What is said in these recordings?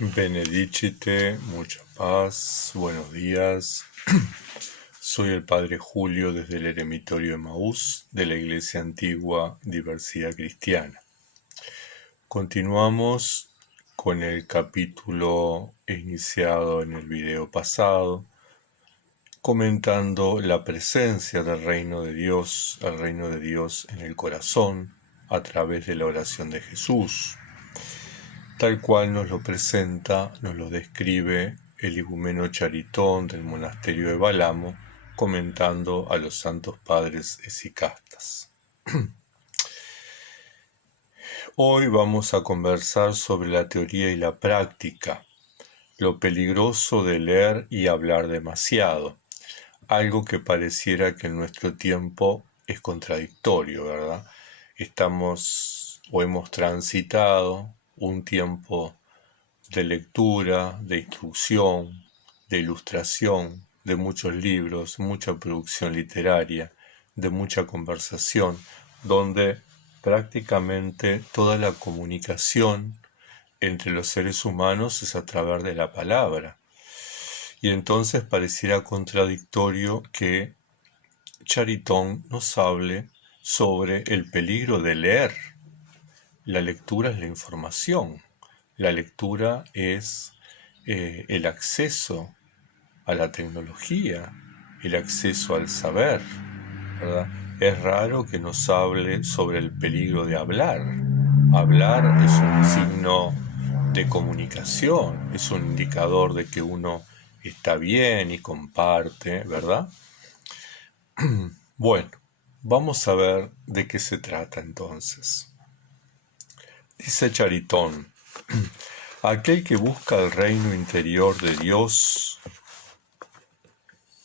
Benedicite, mucha paz, buenos días. Soy el Padre Julio desde el Eremitorio Emaús de la Iglesia Antigua Diversidad Cristiana. Continuamos con el capítulo iniciado en el video pasado, comentando la presencia del reino de Dios, el reino de Dios en el corazón, a través de la oración de Jesús, tal cual nos lo presenta, nos lo describe el igumeno Charitón del monasterio de Balamo, comentando a los santos padres esicastas. Hoy vamos a conversar sobre la teoría y la práctica, lo peligroso de leer y hablar demasiado, algo que pareciera que en nuestro tiempo es contradictorio, ¿verdad? Hemos transitado un tiempo de lectura, de instrucción, de ilustración, de muchos libros, mucha producción literaria, de mucha conversación, donde prácticamente toda la comunicación entre los seres humanos es a través de la palabra. Y entonces pareciera contradictorio que Charitón nos hable sobre el peligro de leer. La lectura es la información. La lectura es el acceso a la tecnología, el acceso al saber, ¿verdad? Es raro que nos hable sobre el peligro de hablar. Hablar es un signo de comunicación, es un indicador de que uno está bien y comparte, ¿verdad? Bueno, vamos a ver de qué se trata entonces. Dice Charitón: aquel que busca el reino interior de Dios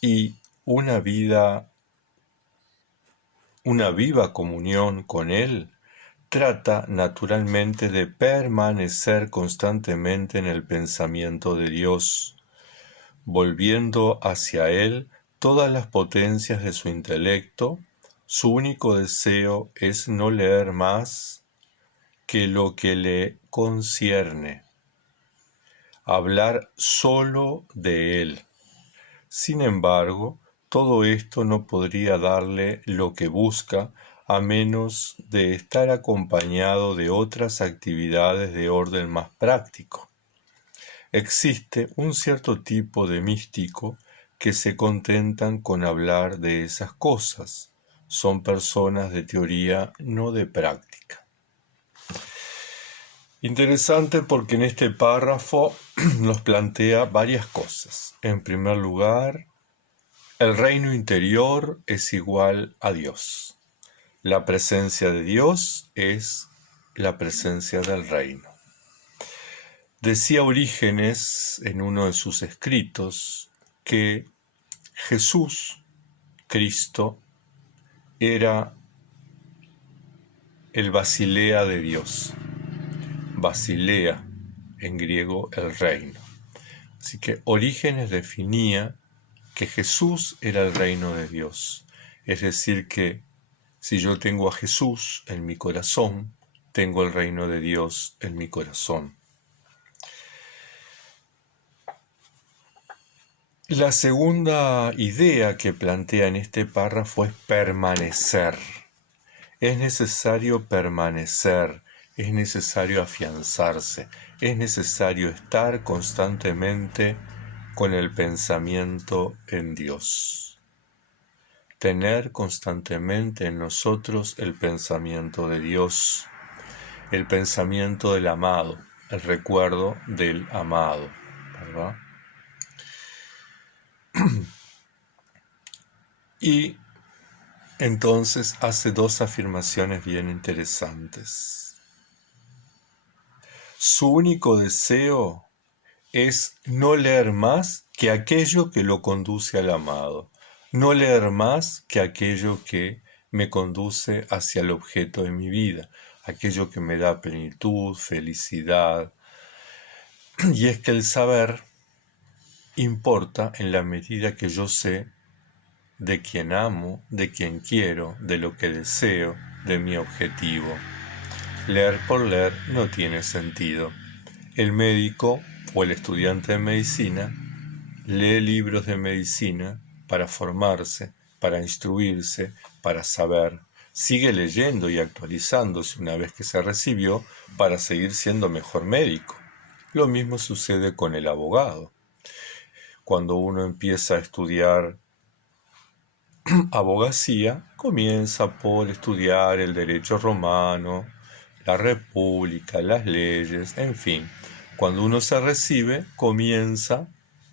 y una viva comunión con Él, trata naturalmente de permanecer constantemente en el pensamiento de Dios, volviendo hacia Él todas las potencias de su intelecto. Su único deseo es no leer más que lo que le concierne, hablar solo de Él. Sin embargo, todo esto no podría darle lo que busca a menos de estar acompañado de otras actividades de orden más práctico. Existe un cierto tipo de místico que se contentan con hablar de esas cosas. Son personas de teoría, no de práctica. Interesante porque en este párrafo nos plantea varias cosas. En primer lugar, el reino interior es igual a Dios. La presencia de Dios es la presencia del reino. Decía Orígenes en uno de sus escritos que Jesús, Cristo, era el Basilea de Dios. Basilea, en griego, el reino. Así que Orígenes definía que Jesús era el reino de Dios. Es decir, que si yo tengo a Jesús en mi corazón, tengo el reino de Dios en mi corazón. La segunda idea que plantea en este párrafo es permanecer. Es necesario permanecer, es necesario afianzarse, es necesario estar constantemente con el pensamiento en Dios. Tener constantemente en nosotros el pensamiento de Dios, el pensamiento del amado, el recuerdo del amado, ¿verdad? Y entonces hace dos afirmaciones bien interesantes. Su único deseo es no leer más que aquello que lo conduce al amado, no leer más que aquello que me conduce hacia el objeto de mi vida, aquello que me da plenitud, felicidad. Y es que el saber importa en la medida que yo sé de quien amo, de quien quiero, de lo que deseo, de mi objetivo. Leer por leer no tiene sentido. El médico o el estudiante de medicina lee libros de medicina para formarse, para instruirse, para saber. Sigue leyendo y actualizándose una vez que se recibió para seguir siendo mejor médico. Lo mismo sucede con el abogado. Cuando uno empieza a estudiar abogacía, comienza por estudiar el derecho romano, la república, las leyes, en fin. Cuando uno se recibe, comienza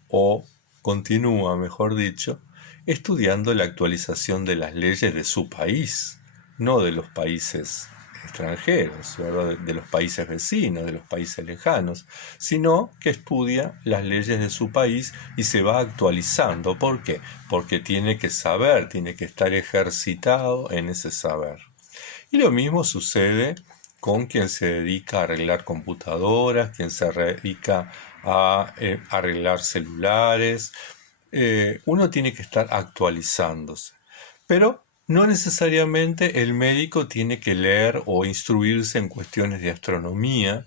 o continúa, mejor dicho, estudiando la actualización de las leyes de su país, no de los países extranjeros, ¿verdad? De los países vecinos, de los países lejanos, sino que estudia las leyes de su país y se va actualizando. ¿Por qué? Porque tiene que saber, tiene que estar ejercitado en ese saber. Y lo mismo sucede con quien se dedica a arreglar computadoras, quien se dedica a arreglar celulares. Uno tiene que estar actualizándose. Pero no necesariamente el médico tiene que leer o instruirse en cuestiones de astronomía,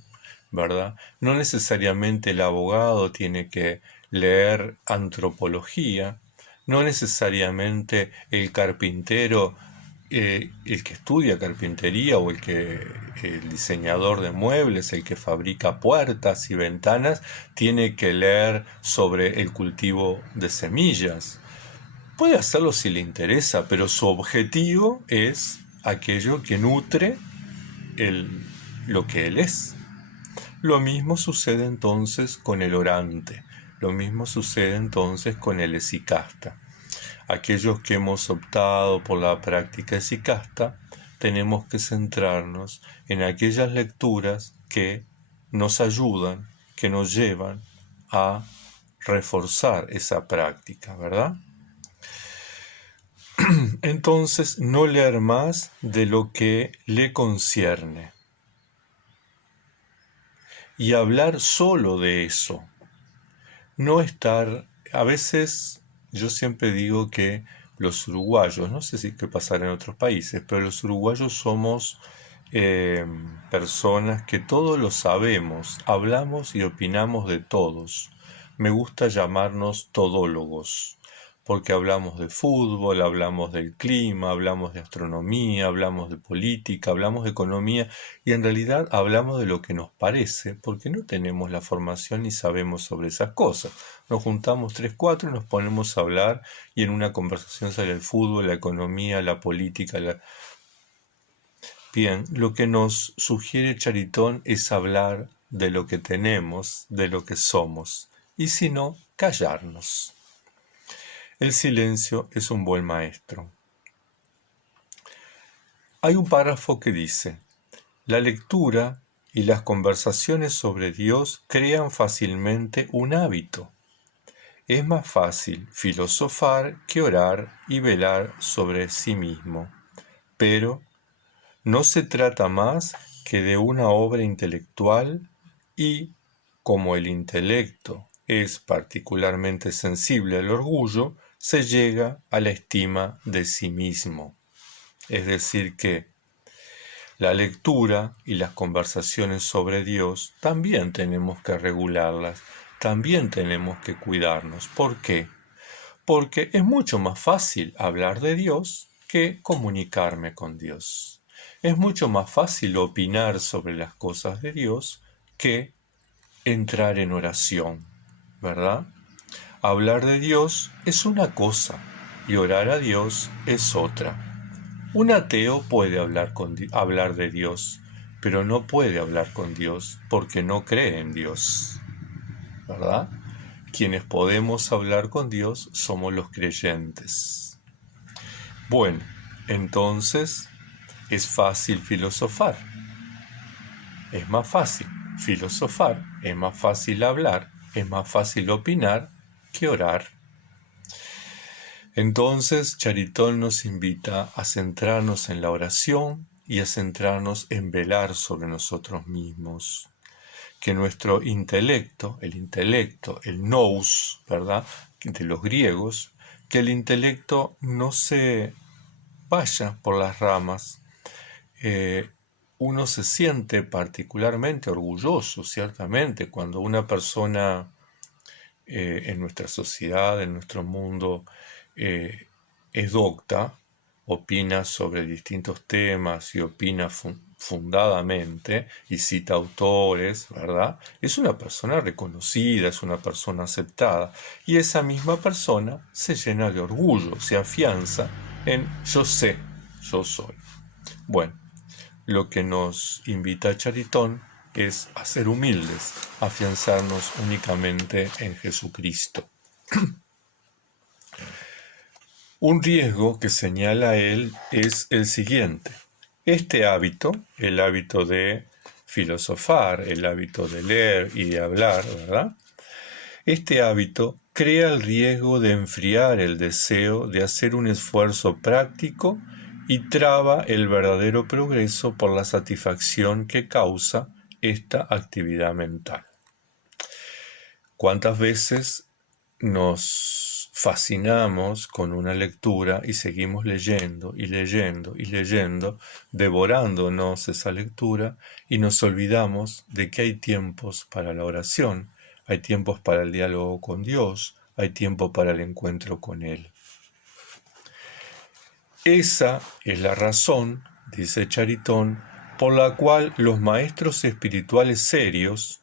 ¿verdad? No necesariamente el abogado tiene que leer antropología, no necesariamente el carpintero, el que estudia carpintería o el diseñador de muebles, el que fabrica puertas y ventanas, tiene que leer sobre el cultivo de semillas. Puede hacerlo si le interesa, pero su objetivo es aquello que nutre lo que él es. Lo mismo sucede entonces con el orante, lo mismo sucede entonces con el esicasta. Aquellos que hemos optado por la práctica esicasta, tenemos que centrarnos en aquellas lecturas que nos ayudan, que nos llevan a reforzar esa práctica, ¿verdad? Entonces, no leer más de lo que le concierne y hablar solo de eso. No estar, a veces yo siempre digo que los uruguayos, no sé si qué pasará en otros países, pero los uruguayos somos personas que todo lo sabemos, hablamos y opinamos de todos. Me gusta llamarnos todólogos, porque hablamos de fútbol, hablamos del clima, hablamos de astronomía, hablamos de política, hablamos de economía y en realidad hablamos de lo que nos parece porque no tenemos la formación ni sabemos sobre esas cosas. Nos juntamos 3, 4 y nos ponemos a hablar y en una conversación sale el fútbol, la economía, la política. Bien, lo que nos sugiere Charitón es hablar de lo que tenemos, de lo que somos y si no, callarnos. El silencio es un buen maestro. Hay un párrafo que dice: la lectura y las conversaciones sobre Dios crean fácilmente un hábito. Es más fácil filosofar que orar y velar sobre sí mismo, pero no se trata más que de una obra intelectual y, como el intelecto es particularmente sensible al orgullo, se llega a la estima de sí mismo. Es decir que la lectura y las conversaciones sobre Dios también tenemos que regularlas, también tenemos que cuidarnos. ¿Por qué? Porque es mucho más fácil hablar de Dios que comunicarme con Dios. Es mucho más fácil opinar sobre las cosas de Dios que entrar en oración, ¿verdad? Hablar de Dios es una cosa y orar a Dios es otra. Un ateo puede hablar de Dios, pero no puede hablar con Dios porque no cree en Dios, ¿verdad? Quienes podemos hablar con Dios somos los creyentes. Bueno, entonces es fácil filosofar. Es más fácil filosofar, es más fácil hablar, es más fácil opinar que orar. Entonces, Charitón nos invita a centrarnos en la oración y a centrarnos en velar sobre nosotros mismos. Que nuestro intelecto, el nous, ¿verdad?, de los griegos, que el intelecto no se vaya por las ramas. uno se siente particularmente orgulloso, ciertamente, cuando una persona en nuestra sociedad, en nuestro mundo, es docta, opina sobre distintos temas y opina fundadamente y cita autores, ¿verdad? Es una persona reconocida, es una persona aceptada, y esa misma persona se llena de orgullo, se afianza en yo sé, yo soy. Bueno, lo que nos invita Charitón es a ser humildes, a afianzarnos únicamente en Jesucristo. Un riesgo que señala él es el siguiente. Este hábito, el hábito de filosofar, el hábito de leer y de hablar, ¿verdad? Este hábito crea el riesgo de enfriar el deseo de hacer un esfuerzo práctico y traba el verdadero progreso por la satisfacción que causa esta actividad mental. ¿Cuántas veces nos fascinamos con una lectura y seguimos leyendo y leyendo y leyendo, devorándonos esa lectura, y nos olvidamos de que hay tiempos para la oración, hay tiempos para el diálogo con Dios, hay tiempo para el encuentro con Él? Esa es la razón, dice Charitón, por la cual los maestros espirituales serios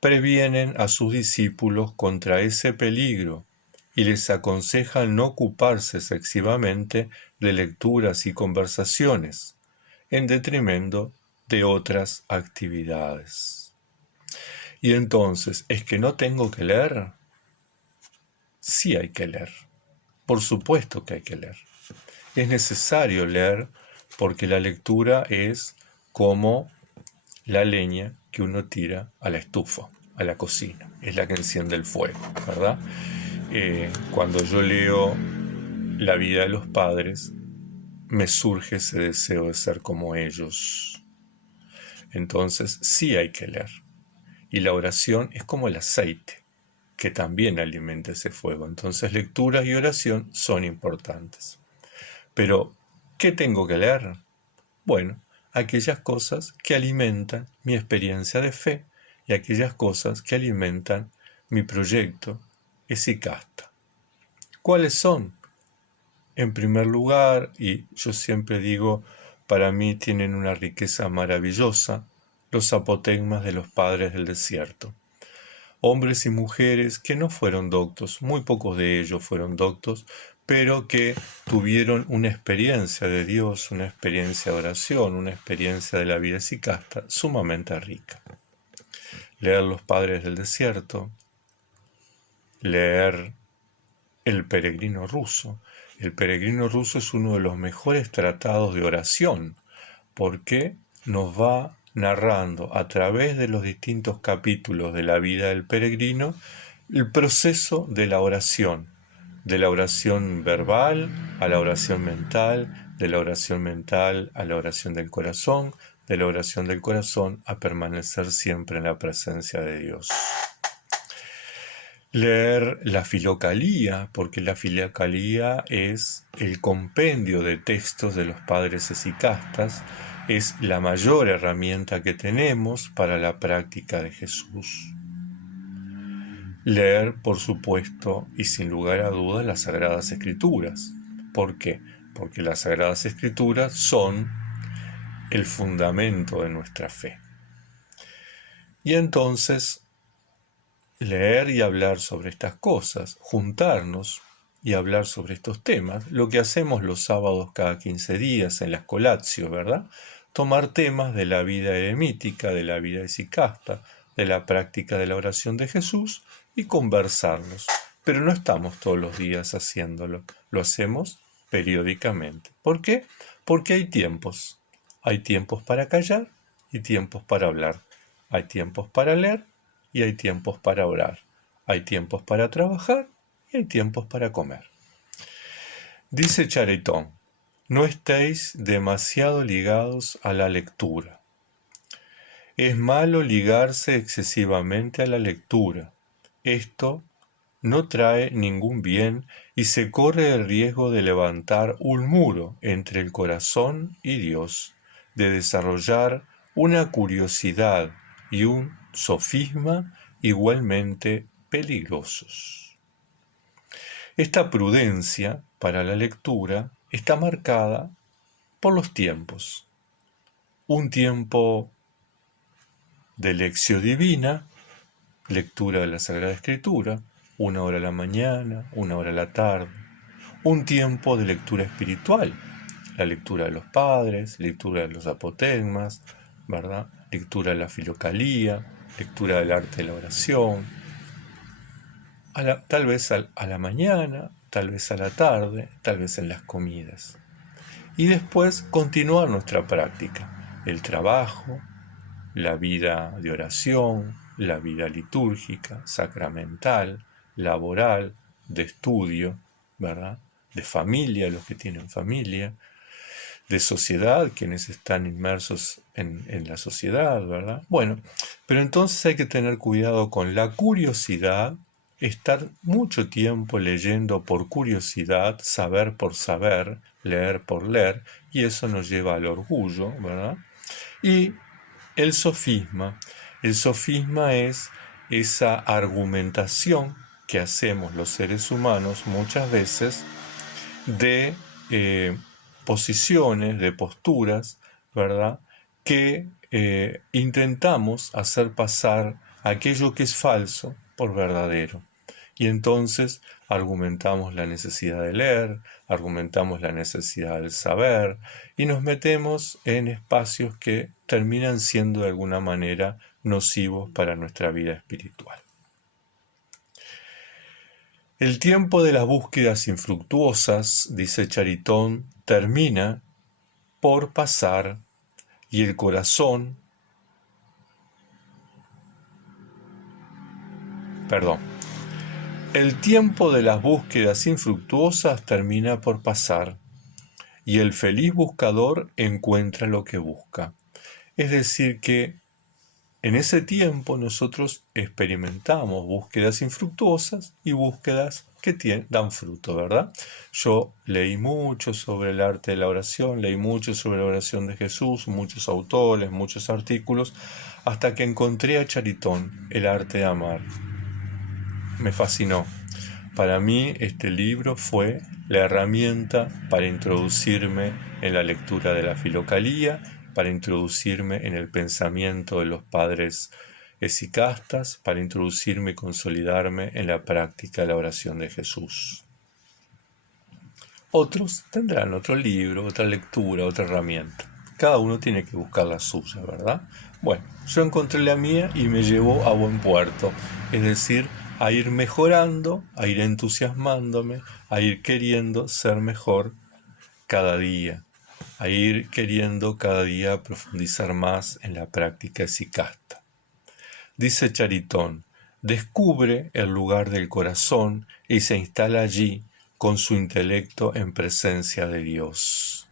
previenen a sus discípulos contra ese peligro y les aconsejan no ocuparse excesivamente de lecturas y conversaciones, en detrimento de otras actividades. Y entonces, ¿es que no tengo que leer? Sí hay que leer. Por supuesto que hay que leer. Es necesario leer porque la lectura es como la leña que uno tira a la estufa, a la cocina, es la que enciende el fuego, ¿verdad? Cuando yo leo la vida de los padres, me surge ese deseo de ser como ellos. Entonces sí hay que leer. Y la oración es como el aceite, que también alimenta ese fuego. Entonces lectura y oración son importantes. Pero, ¿qué tengo que leer? Bueno, aquellas cosas que alimentan mi experiencia de fe y aquellas cosas que alimentan mi proyecto Esicasta. ¿Cuáles son? En primer lugar, y yo siempre digo, para mí tienen una riqueza maravillosa, los apotegmas de los padres del desierto. Hombres y mujeres que no fueron doctos, muy pocos de ellos fueron doctos, pero que tuvieron una experiencia de Dios, una experiencia de oración, una experiencia de la vida esicasta sumamente rica. Leer Los Padres del Desierto, leer El Peregrino Ruso. El Peregrino Ruso es uno de los mejores tratados de oración, porque nos va narrando a través de los distintos capítulos de la vida del peregrino el proceso de la oración verbal a la oración mental, de la oración mental a la oración del corazón, de la oración del corazón a permanecer siempre en la presencia de Dios. Leer la Filocalía, porque la Filocalía es el compendio de textos de los padres esicastas, es la mayor herramienta que tenemos para la práctica de Jesús. Leer, por supuesto, y sin lugar a dudas, las Sagradas Escrituras. ¿Por qué? Porque las Sagradas Escrituras son el fundamento de nuestra fe. Y entonces, leer y hablar sobre estas cosas, juntarnos y hablar sobre estos temas, lo que hacemos los sábados cada 15 días en las Colatio, ¿verdad? Tomar temas de la vida eremítica, de la vida esicasta, de la práctica de la oración de Jesús y conversarlos. Pero no estamos todos los días haciéndolo, lo hacemos periódicamente. ¿Por qué? Porque hay tiempos. Hay tiempos para callar y tiempos para hablar. Hay tiempos para leer y hay tiempos para orar. Hay tiempos para trabajar y hay tiempos para comer. Dice Charitón, no estéis demasiado ligados a la lectura. Es malo ligarse excesivamente a la lectura. Esto no trae ningún bien y se corre el riesgo de levantar un muro entre el corazón y Dios, de desarrollar una curiosidad y un sofisma igualmente peligrosos. Esta prudencia para la lectura está marcada por los tiempos. Un tiempo de lección divina, lectura de la Sagrada Escritura, 1 hora a la mañana, 1 hora a la tarde. Un tiempo de lectura espiritual, la lectura de los padres, lectura de los apotegmas, ¿verdad? Lectura de la filocalía, lectura del arte de la oración, tal vez a la mañana, tal vez a la tarde, tal vez en las comidas. Y después continuar nuestra práctica, el trabajo, la vida de oración, la vida litúrgica, sacramental, laboral, de estudio, ¿verdad? De familia, los que tienen familia, de sociedad, quienes están inmersos en la sociedad, ¿verdad? Bueno, pero entonces hay que tener cuidado con la curiosidad, estar mucho tiempo leyendo por curiosidad, saber por saber, leer por leer, y eso nos lleva al orgullo, ¿verdad? Y el sofisma es esa argumentación que hacemos los seres humanos muchas veces de posiciones, de posturas, ¿verdad? Que intentamos hacer pasar aquello que es falso por verdadero. Y entonces argumentamos la necesidad de leer, argumentamos la necesidad del saber y nos metemos en espacios que terminan siendo de alguna manera nocivos para nuestra vida espiritual. El tiempo de las búsquedas infructuosas, dice Charitón, termina por pasar y el corazón, el tiempo de las búsquedas infructuosas termina por pasar y el feliz buscador encuentra lo que busca. Es decir que en ese tiempo nosotros experimentamos búsquedas infructuosas y búsquedas que dan fruto, ¿verdad? Yo leí mucho sobre el arte de la oración, leí mucho sobre la oración de Jesús, muchos autores, muchos artículos, hasta que encontré a Charitón, El arte de amar. Me fascinó. Para mí este libro fue la herramienta para introducirme en la lectura de la filocalía, para introducirme en el pensamiento de los padres esicastas, para introducirme y consolidarme en la práctica de la oración de Jesús. Otros tendrán otro libro, otra lectura, otra herramienta. Cada uno tiene que buscar la suya, ¿verdad? Bueno, yo encontré la mía y me llevó a buen puerto, es decir, a ir mejorando, a ir entusiasmándome, a ir queriendo ser mejor cada día, a ir queriendo cada día profundizar más en la práctica esicasta. Dice Charitón, descubre el lugar del corazón y se instala allí con su intelecto en presencia de Dios.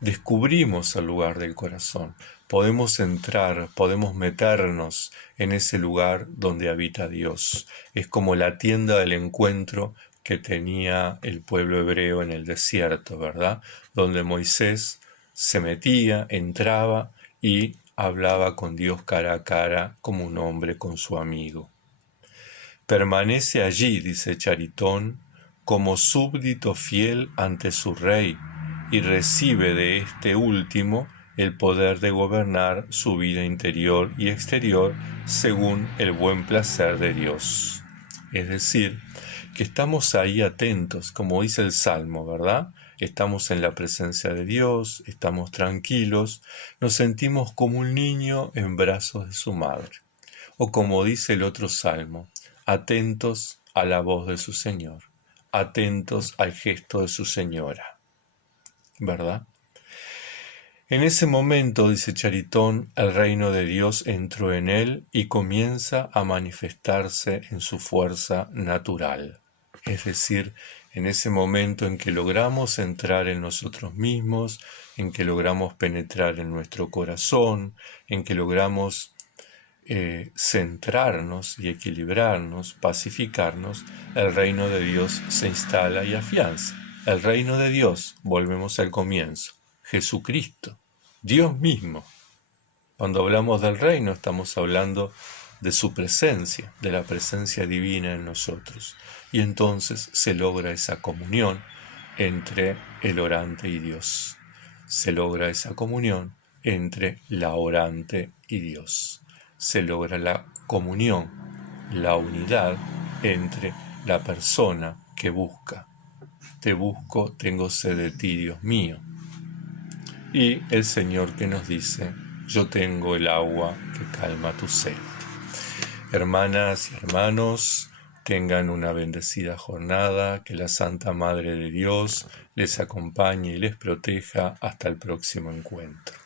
Descubrimos el lugar del corazón, podemos entrar, podemos meternos en ese lugar donde habita Dios. Es como la tienda del encuentro que tenía el pueblo hebreo en el desierto, ¿verdad? Donde Moisés se metía, entraba y hablaba con Dios cara a cara como un hombre con su amigo. Permanece allí, dice Charitón, como súbdito fiel ante su rey y recibe de este último el poder de gobernar su vida interior y exterior según el buen placer de Dios. Es decir, que estamos ahí atentos, como dice el Salmo, ¿verdad? Estamos en la presencia de Dios, estamos tranquilos, nos sentimos como un niño en brazos de su madre. O como dice el otro Salmo, atentos a la voz de su Señor, atentos al gesto de su Señora, ¿verdad? En ese momento, dice Charitón, el reino de Dios entró en él y comienza a manifestarse en su fuerza natural. Es decir, en ese momento en que logramos entrar en nosotros mismos, en que logramos penetrar en nuestro corazón, en que logramos centrarnos y equilibrarnos, pacificarnos, el reino de Dios se instala y afianza. El reino de Dios, volvemos al comienzo, Jesucristo, Dios mismo. Cuando hablamos del reino estamos hablando de su presencia, de la presencia divina en nosotros. Y entonces se logra esa comunión entre el orante y Dios. Se logra esa comunión entre la orante y Dios. Se logra la comunión, la unidad entre la persona que busca. Te busco, tengo sed de ti, Dios mío. Y el Señor que nos dice, yo tengo el agua que calma tu sed. Hermanas y hermanos, tengan una bendecida jornada, que la Santa Madre de Dios les acompañe y les proteja hasta el próximo encuentro.